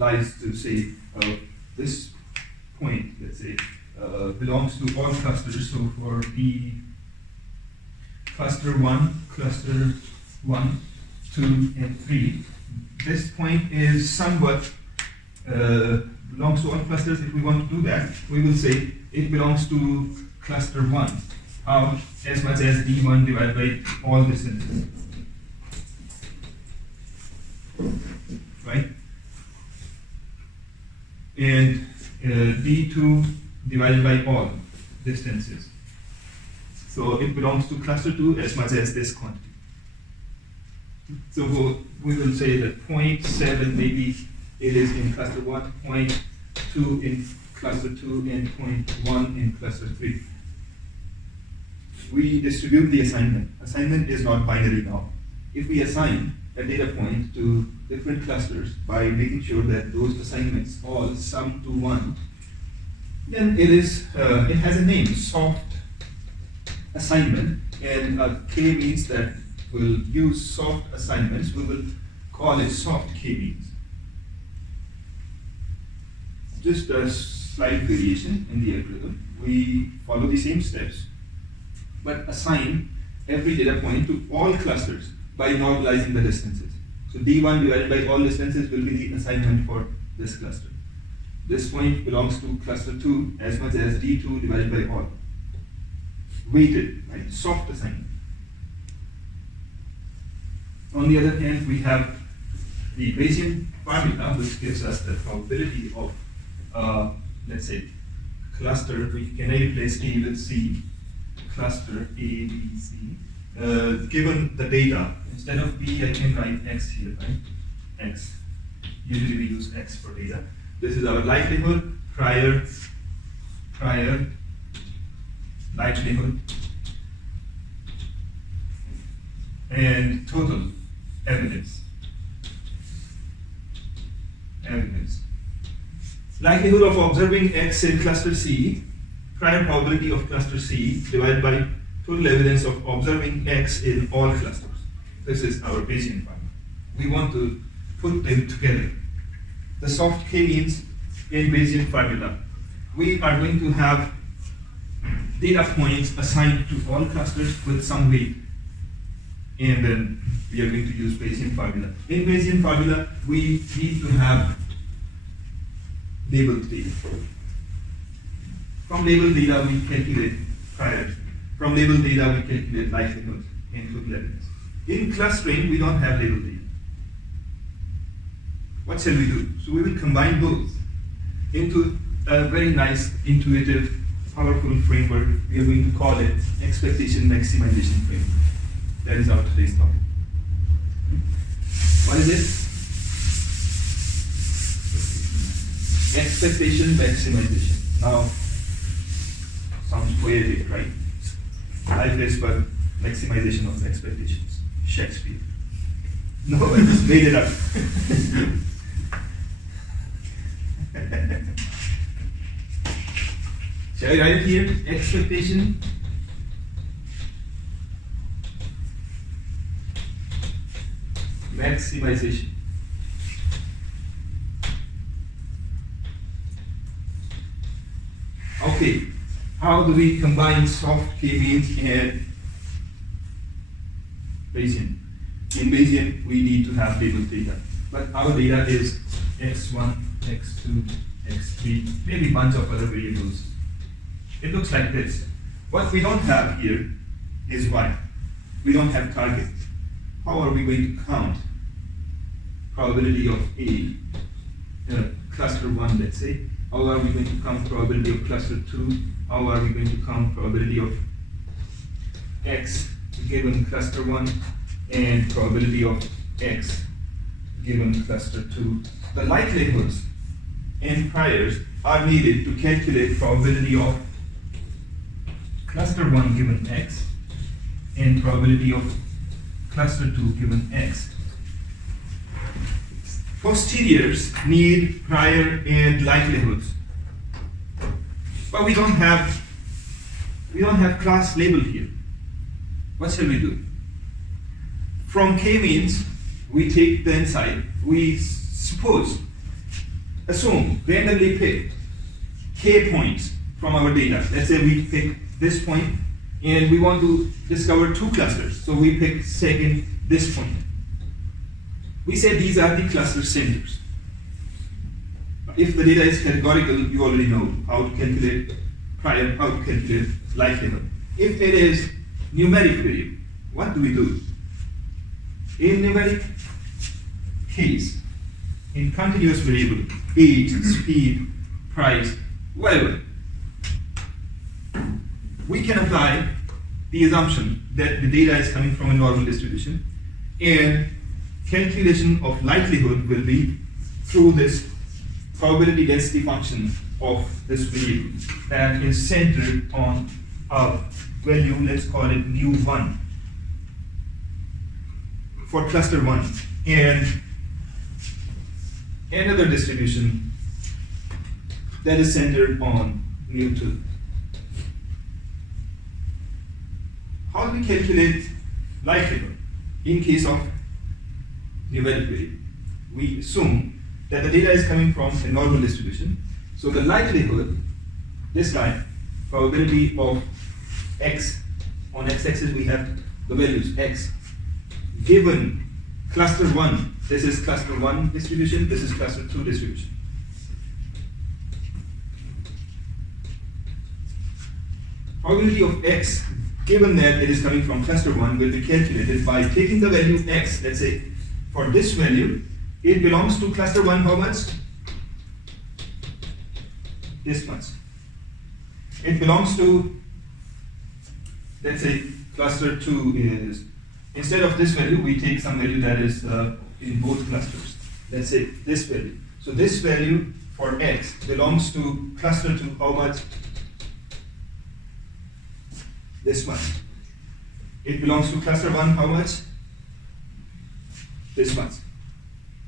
lies to say this point, let's say, belongs to all clusters. So for the cluster 1, 2, and 3, this point is somewhat belongs to all clusters. If we want to do that, we will say it belongs to cluster 1. How? As much as D1 divided by all distances. Right? And D2 divided by all distances. So it belongs to cluster 2 as much as this quantity. So we will say that 0.7 maybe it is in cluster 1, 0.2 in cluster 2, and 0.1 in cluster 3. We distribute the assignment. Assignment is not binary now. If we assign a data point to different clusters by making sure that those assignments all sum to 1, then it has a name, soft assignment, and K means that we'll use soft assignments. We will call it soft K means. Just a slight variation in the algorithm. We follow the same steps, but assign every data point to all clusters by normalizing the distances. So D1 divided by all distances will be the assignment for this cluster. This point belongs to cluster 2 as much as D2 divided by all. Weighted, right? Soft assignment. On the other hand, we have the Bayesian formula, which gives us the probability of, let's say, cluster. We can replace A with C, cluster A, B, C. Given the data, instead of B, I can write X here, right? X. Usually we use X for data. This is our likelihood, prior, likelihood, and total evidence. Likelihood of observing X in cluster C, prior probability of cluster C divided by total evidence of observing X in all clusters. This is our Bayesian formula. We want to put them together. The soft K means in Bayesian formula. We are going to have data points assigned to all clusters with some weight. And then we are going to use Bayesian formula. In Bayesian formula, we need to have labeled data. From labeled data, we calculate prior. From labeled data, we calculate likelihood and total evidence. In clustering, we don't have labeled data. What shall we do? So we will combine both into a very nice, intuitive, powerful framework. We are going to call it Expectation-Maximization framework. That is our today's topic. What is it? Expectation-Maximization. Now, sounds poetic, right? Life is but maximization of expectations. Shakespeare. No, I just made it up. Shall I write it here? Expectation. Maximization. Okay, how do we combine soft K-means and Bayesian? In Bayesian, we need to have labeled data, but our data is x1, x2, x3, maybe a bunch of other variables. It looks like this. What we don't have here is y. We don't have target. How are we going to count probability of A, cluster 1, let's say? How are we going to count probability of cluster 2? How are we going to count probability of X given cluster 1 and probability of X given cluster 2? The likelihoods and priors are needed to calculate probability of cluster 1 given X and probability of cluster 2 given X. Posteriors need prior and likelihoods, but we don't have class labeled here. What shall we do? From K-means, we take the inside. We suppose assume, randomly pick k points from our data. Let's say we pick this point and we want to discover two clusters. So we pick second this point. We say these are the cluster centers. If the data is categorical, you already know how to calculate prior, how to calculate likelihood. If it is numeric variable, what do we do? In numeric case, in continuous variable, age, speed, price, whatever, we can apply the assumption that the data is coming from a normal distribution, and calculation of likelihood will be through this probability density function of this variable that is centered on a value, let's call it mu1 for cluster 1, and another distribution that is centered on mu2. How do we calculate likelihood in case of numeric variable? We assume that the data is coming from a normal distribution. So the likelihood, this guy, probability of x, on x-axis we have the values x, given cluster 1, this is cluster 1 distribution, this is cluster 2 distribution. Probability of x, given that it is coming from cluster 1, will be calculated by taking the value x, let's say for this value, it belongs to cluster 1 how much? This much. It belongs to, let's say cluster 2 is, instead of this value, we take some value that is in both clusters. Let's say this value. So this value for x belongs to cluster 2 how much? This much. It belongs to cluster 1 how much? This much.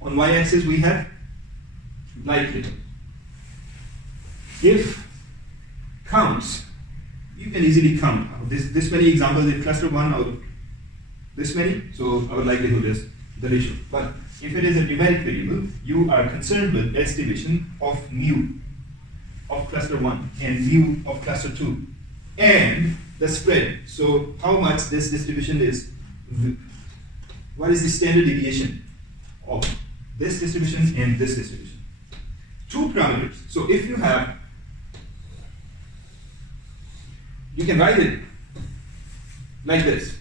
On y-axis we have likelihood. If counts, you can easily count. This many examples in cluster 1 out of this many, so our likelihood is the ratio. But if it is a numeric variable, you are concerned with estimation of mu of cluster 1 and mu of cluster 2 and the spread. So how much this distribution is, what is the standard deviation of this distribution and this distribution? Two parameters. So if you have, you can write it like this: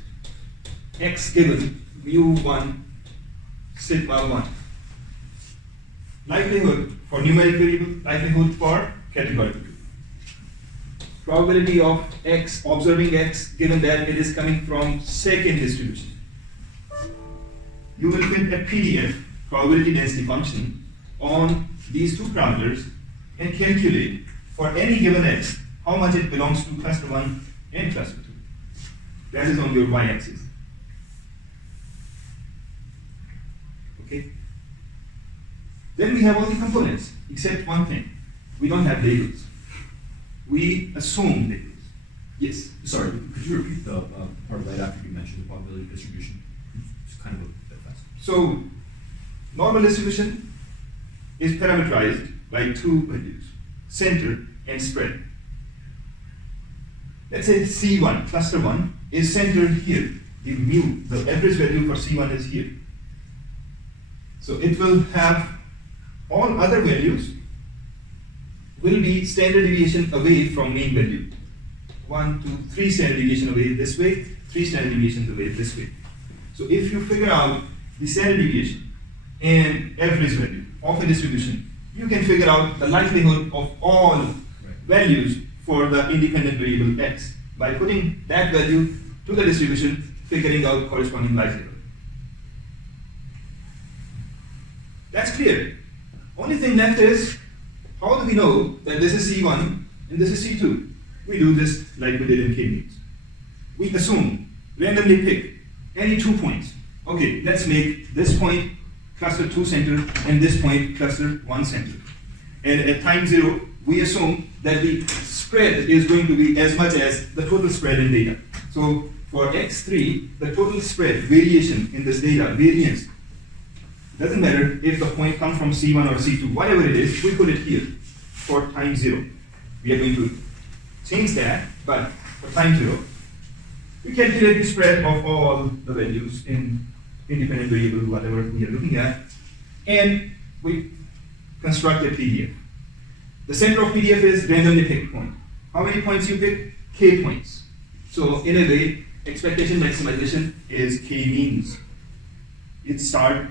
x given mu1 sigma 1. Likelihood for numeric variable, likelihood for categorical variable. Probability of x, observing x, given that it is coming from second distribution. You will fit a PDF, probability density function, on these two parameters and calculate for any given x how much it belongs to cluster 1 and cluster 2. That is on your y-axis. Okay? Then we have all the components, except one thing. We don't have labels. We assume labels. Yes? Sorry, could you repeat the part right after you mentioned the probability distribution? It's kind of a bit fast. So, normal distribution is parameterized by two values, center and spread. Let's say C1, cluster 1, is centered here. The mu, the average value for C1 is here. So it will have all other values will be standard deviation away from mean value. 1, 2, 3 standard deviation away this way, 3 standard deviations away this way. So if you figure out the standard deviation and average value of a distribution, you can figure out the likelihood of all values for the independent variable x by putting that value to the distribution, figuring out corresponding likelihood. That's clear. Only thing left is, how do we know that this is C1 and this is C2? We do this like we did in k-means. We assume, randomly pick any 2 points. Okay, let's make this point cluster 2 center and this point cluster 1 center. And at time 0, we assume that the spread is going to be as much as the total spread in data. So for x3, the total spread, variation in this data, variance, Doesn't matter if the point comes from C1 or C2, whatever it is, we put it here for time 0. We are going to change that, but for time 0, we calculate the spread of all the values in independent variable, whatever we are looking at, and we construct a PDF. The center of PDF is randomly picked point. How many points you pick? K points. So in a way, expectation maximization is K means. It starts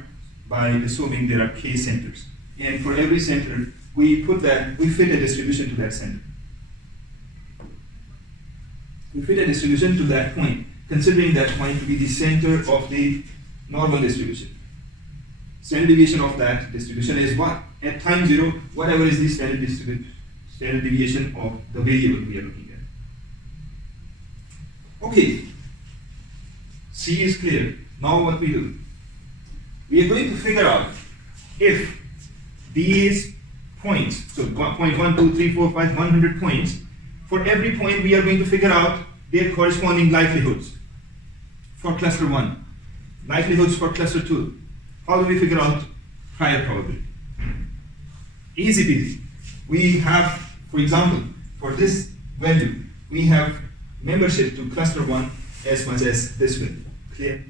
by assuming there are K centers. And for every center, we fit a distribution to that center. We fit a distribution to that point, considering that point to be the center of the normal distribution. Standard deviation of that distribution is what? At time 0, whatever is the standard deviation of the variable we are looking at. Okay, C is clear. Now what we do? We are going to figure out if these points, so point 1, 2, 3, 4, 5, 100 points, for every point we are going to figure out their corresponding likelihoods for cluster 1, likelihoods for cluster 2. How do we figure out higher probability? Easy peasy. We have, for example, for this value, we have membership to cluster 1 as much as this value. Clear?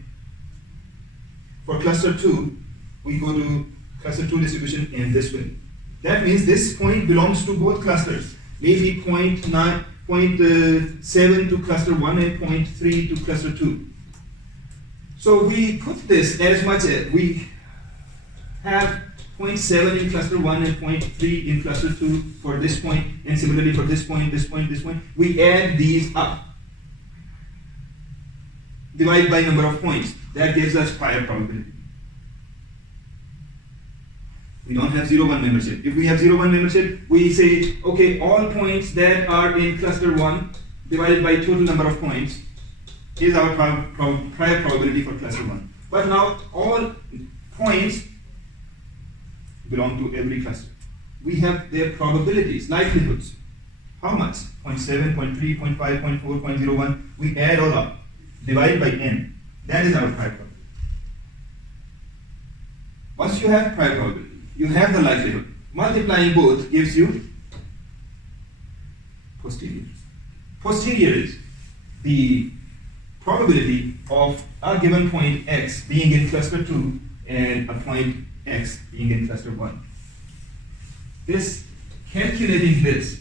For cluster 2, we go to cluster 2 distribution and this value. That means this point belongs to both clusters. Maybe 0.7 to cluster 1 and 0.3 to cluster 2. So we put this as much as we have 0.7 in cluster 1 and 0.3 in cluster 2 for this point, and similarly for this point, this point, this point. We add these up. Divide by number of points. That gives us higher probability. We don't have 0, 1 membership. If we have 0, 1 membership, we say, okay, all points that are in cluster 1 divided by total number of points is our prior probability for cluster 1. But now all points belong to every cluster. We have their probabilities, likelihoods. How much? 0.7, 0.3, 0.5, 0.4, 0.01. We add all up. Divide by n. That is our prior probability. Once you have prior probability, you have the likelihood. Multiplying both gives you posterior. Posterior is the probability of a given point x being in cluster 2 and a point x being in cluster 1. Calculating this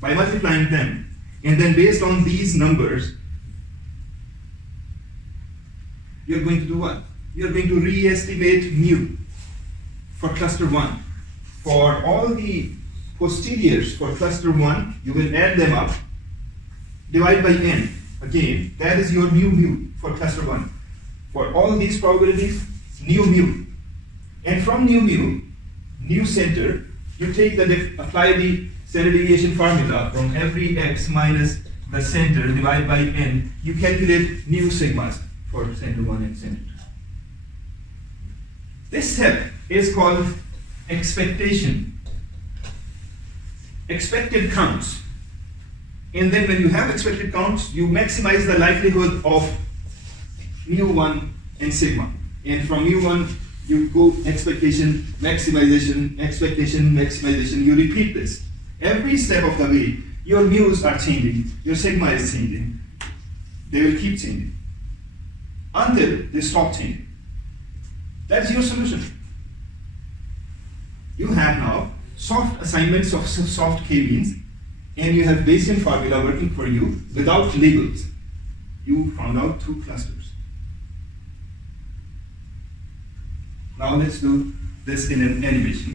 by multiplying them, and then based on these numbers, you're going to do what? You're going to re-estimate mu for cluster 1. For all the posteriors for cluster 1, you will add them up, divide by n. Again, that is your mu for cluster 1. For all these probabilities, mu. And from mu center, you apply the standard deviation formula from every x minus the center divided by n. You calculate mu sigmas for center 1 and center 2. This step is called expectation. Expected counts. And then when you have expected counts, you maximize the likelihood of mu1 and sigma. And from mu1, you go expectation, maximization, you repeat this. Every step of the way, your mu's are changing, your sigma is changing. They will keep changing until they stop changing. That's your solution. You have now soft assignments of soft k-means, and you have Bayesian formula working for you without labels. You found out 2 clusters. Now let's do this in an animation.